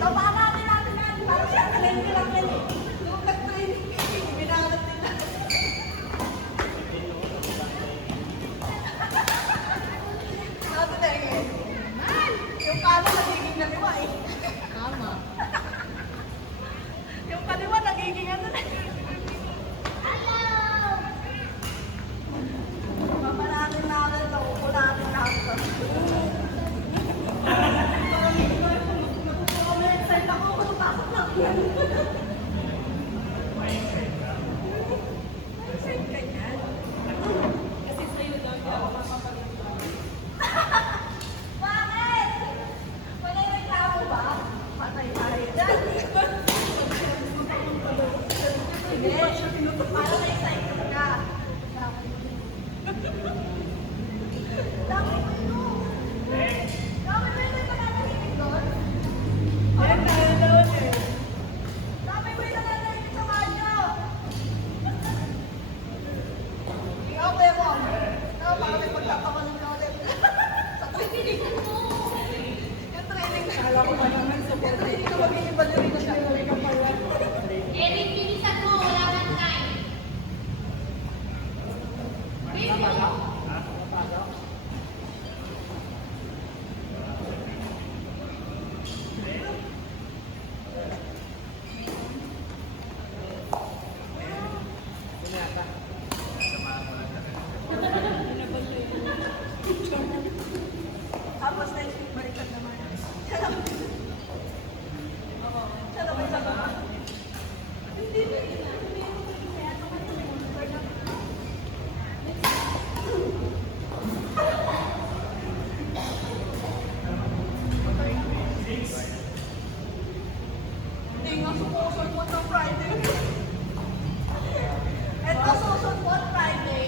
Tapahanin natin yan. Para siya training lang yan eh. Nung nag-training kayo, binangat nila. Natin na eh. Yung kanan nagiging naliwa eh. Tama. Yung kaliwa nagiging ano na. Papanatin natin ito. Upulatin natin ito. Mag-comment ako. Matupasok lang yan. Mindset ka yan. Kasi sa'yo daw hindi ako makapagalito. Bakit? Wala yung reklamo ba? Patay tayo dyan. Hindi. Para may excited ka. Dami mo ito. Dami mo ito yung nananahimik doon. Ay, kaya doon eh. Dami mo yung nananahimik sa kanyo. Ikaw, Kuya Mom. Ikaw, baka may pagkakawalan ka ulit. Sa training mo. Yung training na. Kala ko pa naman sa yung training na magiging ballerina siya. Tuloy ka pala. Eric, bilisan mo. Wala kang time. Tapos next week, balikan naman. Siya lang. Siya lang may sagot. Hindi ba yun? Hindi nga sumusot ng Friday. Ito susot Friday.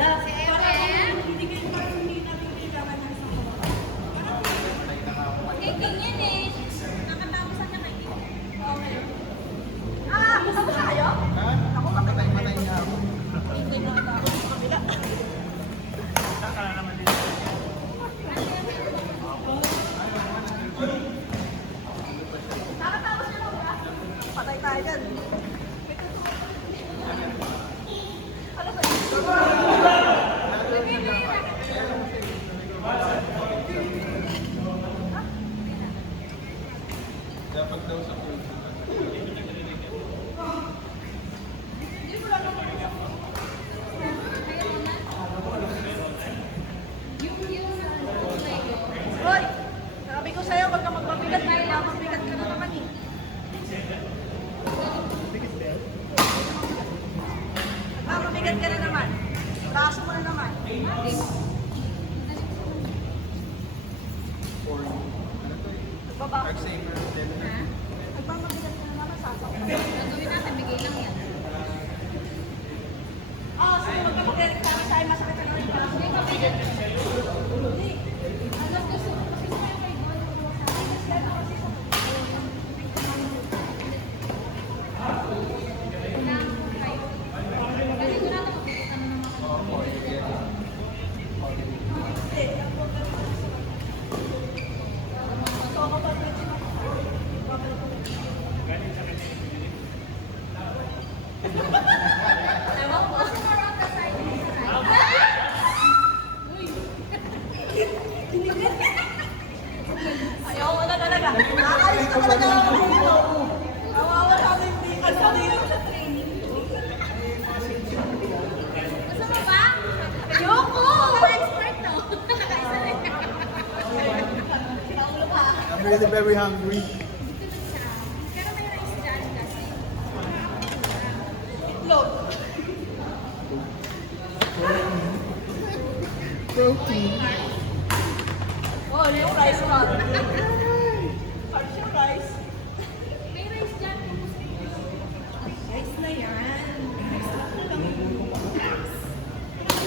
La, Si para Emer. hindi kayo parang hindi natin kailangan ng isang Kay King yan eh. Nakatapos na kay King. Okay. Ah, kasama sa kayo? Ako Patay-patay nga ako. Hindi na kita ako sa kabila. Nakatapos na lang ba? Patay tayo dyan. Ano ba? Dapat daw sa pool. Hindi ko lang naman. Hoy! Sabi ko sa'yo, wag ka magpabigat. Mabigat ka na naman eh. Mabigat ka na naman. Braso mo na naman. Or, ano to eh? Baba. Dark Saber, Devil. Nagmamabigat ka na naman, sasaw. Gagawin natin, bigay lang yan. Oo, sige, magpabigat ka. Sa'yo, masakit ka na rin braso. Hindi. Alam ko, kasi sa'yo kay Gol. Ganito na ito, magpupunta na naman ako. Or, Devil. So, ako pa rin. Ewan ko. Kasi more on the side. Ayaw ko na talaga. Aalis ka talaga ako dito. Nawawala na yung dito. Ano dito sa training? Gusto mo ba? Ayoko! Expert to. Nakaisa na yan. Pinaulo ka. I'm really very hungry. Dito na siya. Pero may rice dyan kasi. Itlog. Protein. Oh, ano yung rice ka? Harsh yung rice. May rice dyan. Rice na yan. Rice na lang.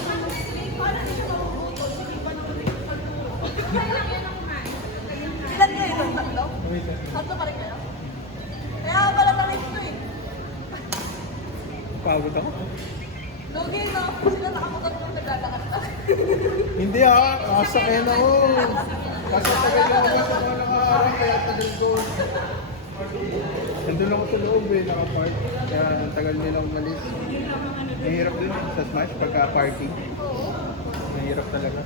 Paano na siya mabubuto? Sige pa naman yung pagbuto. Kaya lang yan ang kumain. Ilan kayo doon? Tatlo? Tatlo pa rin kayo? Kaya ako pala na rin ito eh. Pagod ako. Lugi no? Sila nakamutot ng naglalakad na. Hindi kasakyan ako. Kasi tagal na ako sa mga nakaharap, kaya tagal ko. Nandun ako sa loob eh, nakapark. Kaya ang tagal nila umalis. Mahirap din sa Smash pagka-parking. Mahirap talaga.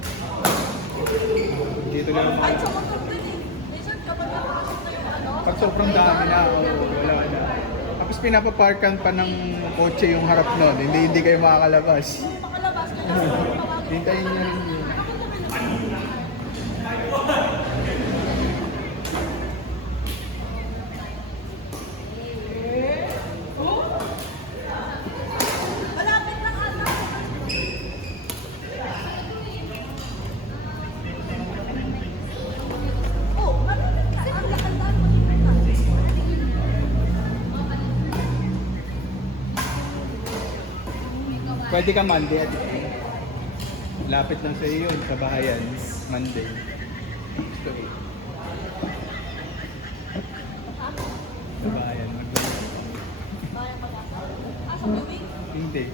Dito lang Ay, ako. sa motor din eh. Minsan kapag nakakasip na yung ano. Pag sobrang dami na ako, wala na. Tapos pinapaparkan pa ng kotse yung harap nun, hindi kayo makakalabas. Makalabas ka na sa tawagin. Hintayin niyo rin yun. Malapit lang ata. Oh, malapit ka. Ang lakad-lakad mo yung Pwede ka Monday at lapit lang sa iyo yun, sa bahayan, Monday. Gusto ko. Sa bahayan, Monday. Ah, sa viewing? Hindi.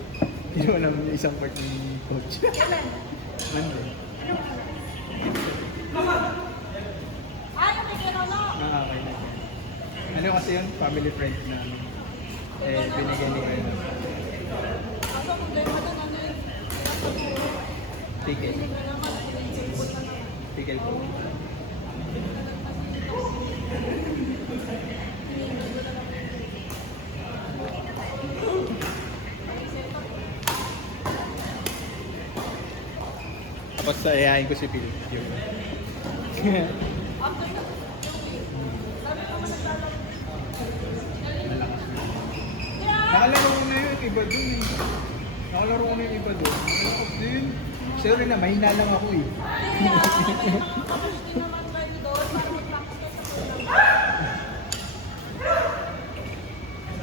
Kinuha namin yung isang part ng coach. Kailan? Monday. Ah, yung may kinolo. Okay na. Ano kasi yun? Family friend namin. Eh, binigyan ni Kyle. Kaso kung gano'n ka na ano yun. Ticket. Hindi na naman. Sinipot na naman. Ticket po. Tapos ayayin ko si Phil. Yun. After na, sabi ko naman naglalaro. Malakas na. Yeah! Nakalaro ko na yun, iba dun eh. Nakalaro ko na yung iba dun. Malakas din. Sorry na, mahina lang ako eh. Yeah! Tapos din naman kayo doon para mag-practice kayo sa program.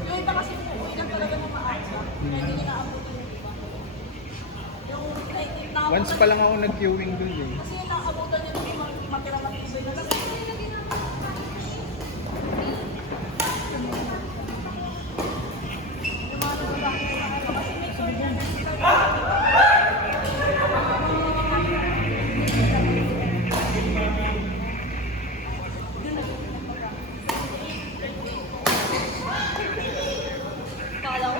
Yung iba kasi hindi lang talaga na maayos. Kaya hindi nila naabutin yung iba. Yung Once pa lang ako nag-queuing dun eh. Kasi yung nakabutan niya yung matira ng tubig na lang. Yung mga nagagakit na ano, kasi may order na sila. Kala ko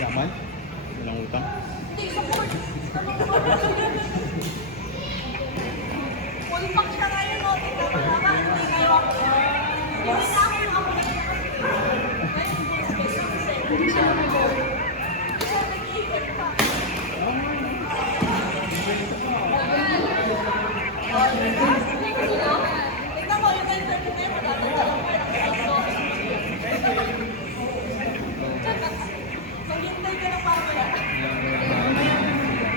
Yaman? Walang utang. hindi, support. Full pack siya ngayon, no? Tingnan mo naman, hindi kayo ako. Hindi na ako. Ngayon, 6 pesos.